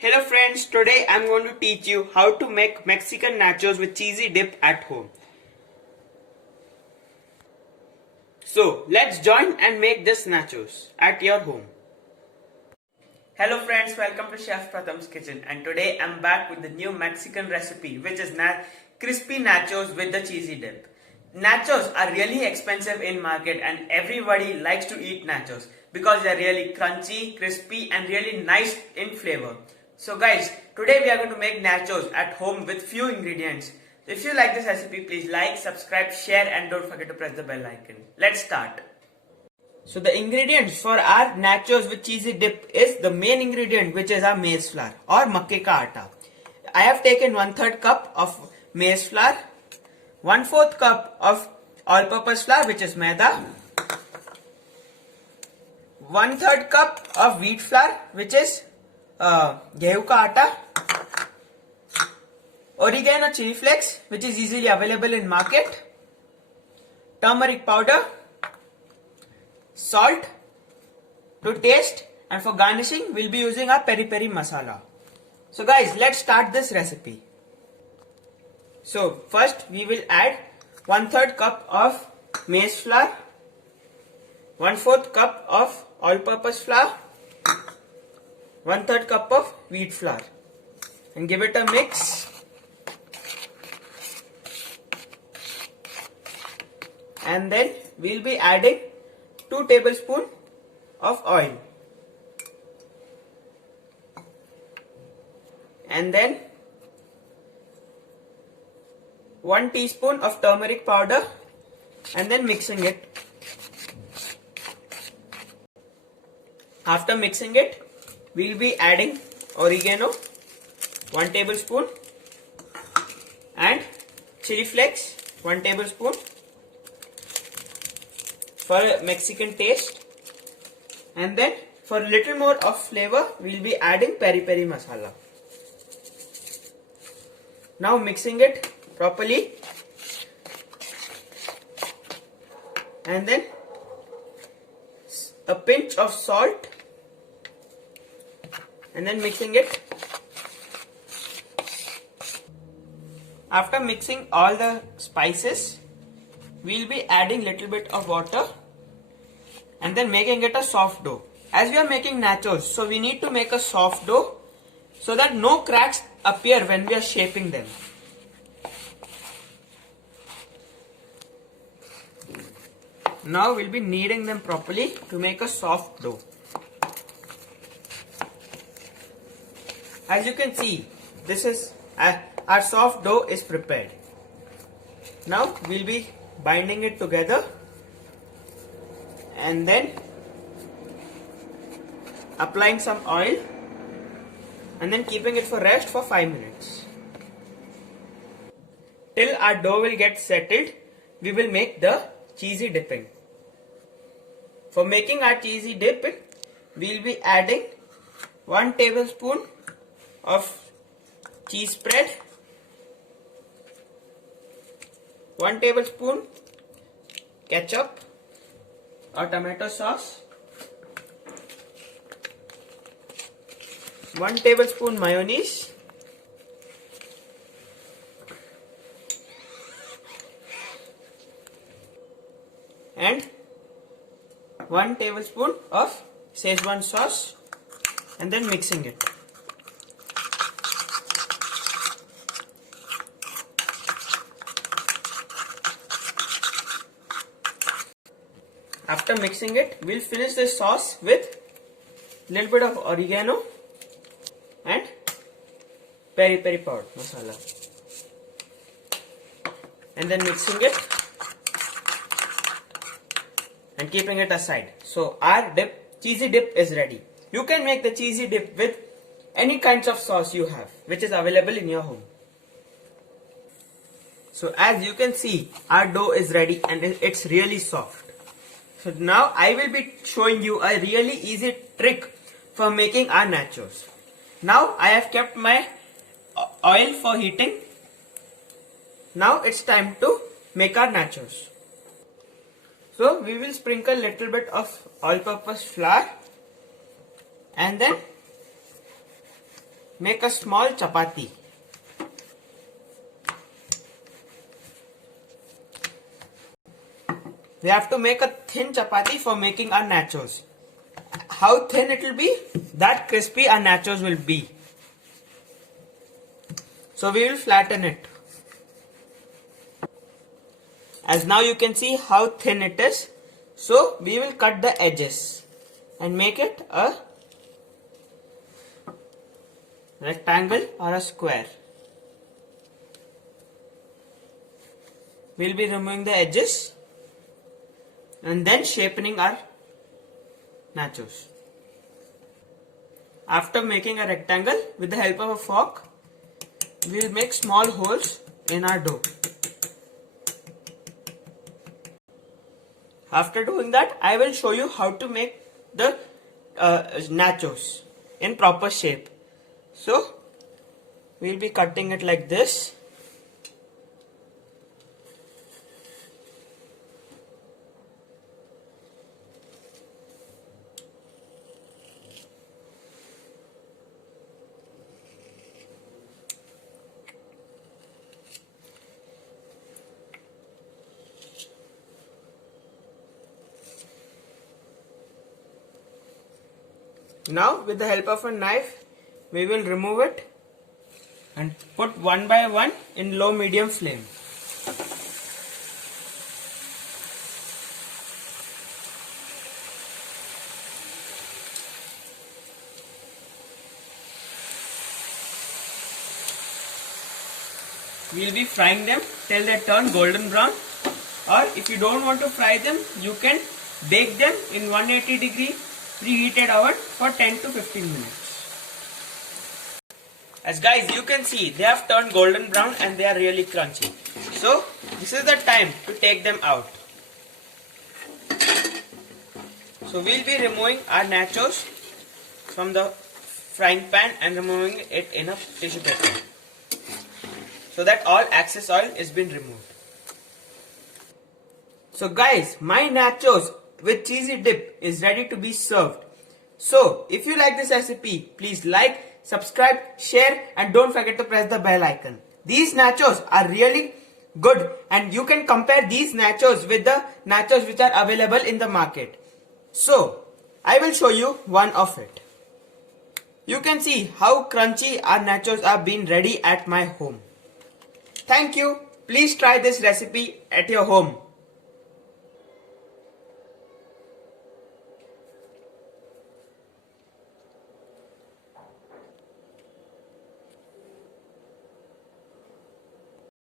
Hello friends, today I'm going to teach you how to make Mexican nachos with cheesy dip at home. So let's join and make this nachos at your home. Hello friends, welcome to Chef Pratham's kitchen, and today I'm back with the new Mexican recipe which is crispy nachos with the cheesy dip. Nachos are really expensive in market and everybody likes to eat nachos because they are really crunchy, crispy and really nice in flavor. So guys, today we are going to make nachos at home with few ingredients. If you like this recipe, please like, subscribe, share and don't forget to press the bell icon. Let's start. So the ingredients for our nachos with cheesy dip is the main ingredient, which is our maize flour or makke ka atta. I have taken 1/3 cup of maize flour, 1/4 cup of all-purpose flour, which is maida, 1/3 cup of wheat flour, which is gehu ka atta, oregano chili flakes, which is easily available in market, turmeric powder, salt to taste, and for garnishing we'll be using our peri peri masala. So guys, let's start this recipe. So first we will add 1/3 cup of maize flour, 1/4 cup of all-purpose flour, 1/3 cup of wheat flour, and give it a mix. And then we'll be adding 2 tablespoons of oil, and then 1 teaspoon of turmeric powder, and then mixing it. After mixing it, we'll be adding oregano 1 tablespoon and chili flakes 1 tablespoon for Mexican taste, and then for a little more of flavor we'll be adding peri peri masala. Now mixing it properly, and then a pinch of salt, and then mixing it. After mixing all the spices, we'll be adding little bit of water and then making it a soft dough. As we are making nachos, so we need to make a soft dough so that no cracks appear when we are shaping them. Now we'll be kneading them properly to make a soft dough. As you can see, this is our soft dough is prepared. Now we'll be binding it together and then applying some oil and then keeping it for rest for 5 minutes. Till our dough will get settled, we will make the cheesy dipping. For making our cheesy dipping, we'll be adding 1 tablespoon of cheese spread, 1 tablespoon ketchup or tomato sauce, 1 tablespoon mayonnaise, and 1 tablespoon of Szechuan sauce, and then mixing it. After mixing it, we'll finish the sauce with little bit of oregano and peri peri powder masala, and then mixing it and keeping it aside. So our cheesy dip is ready. You can make the cheesy dip with any kinds of sauce you have, which is available in your home. So as you can see, our dough is ready and it's really soft. So now I will be showing you a really easy trick for making our nachos. Now I have kept my oil for heating. Now it's time to make our nachos. So we will sprinkle little bit of all-purpose flour and then make a small chapati. We have to make a thin chapati for making our nachos. How thin it will be, that crispy our nachos will be. So we will flatten it. As now you can see how thin it is. So we will cut the edges and make it a rectangle or a square. We will be removing the edges and then shaping our nachos. After making a rectangle, with the help of a fork, we will make small holes in our dough. After doing that, I will show you how to make the nachos in proper shape. So, we will be cutting it like this. Now with the help of a knife, we will remove it and put one by one in low medium flame. We will be frying them till they turn golden brown, or if you don't want to fry them, you can bake them in 180-degree preheated oven for 10 to 15 minutes. As guys, you can see they have turned golden brown and they are really crunchy. So this is the time to take them out. So we'll be removing our nachos from the frying pan and removing it in a tissue paper, so that all excess oil is been removed. So guys, my nachos with cheesy dip is ready to be served. So if you like this recipe, please like, subscribe, share and don't forget to press the bell icon. These nachos are really good and you can compare these nachos with the nachos which are available in the market. So I will show you one of it. You can see how crunchy our nachos are being ready at my home. Thank you. Please try this recipe at your home.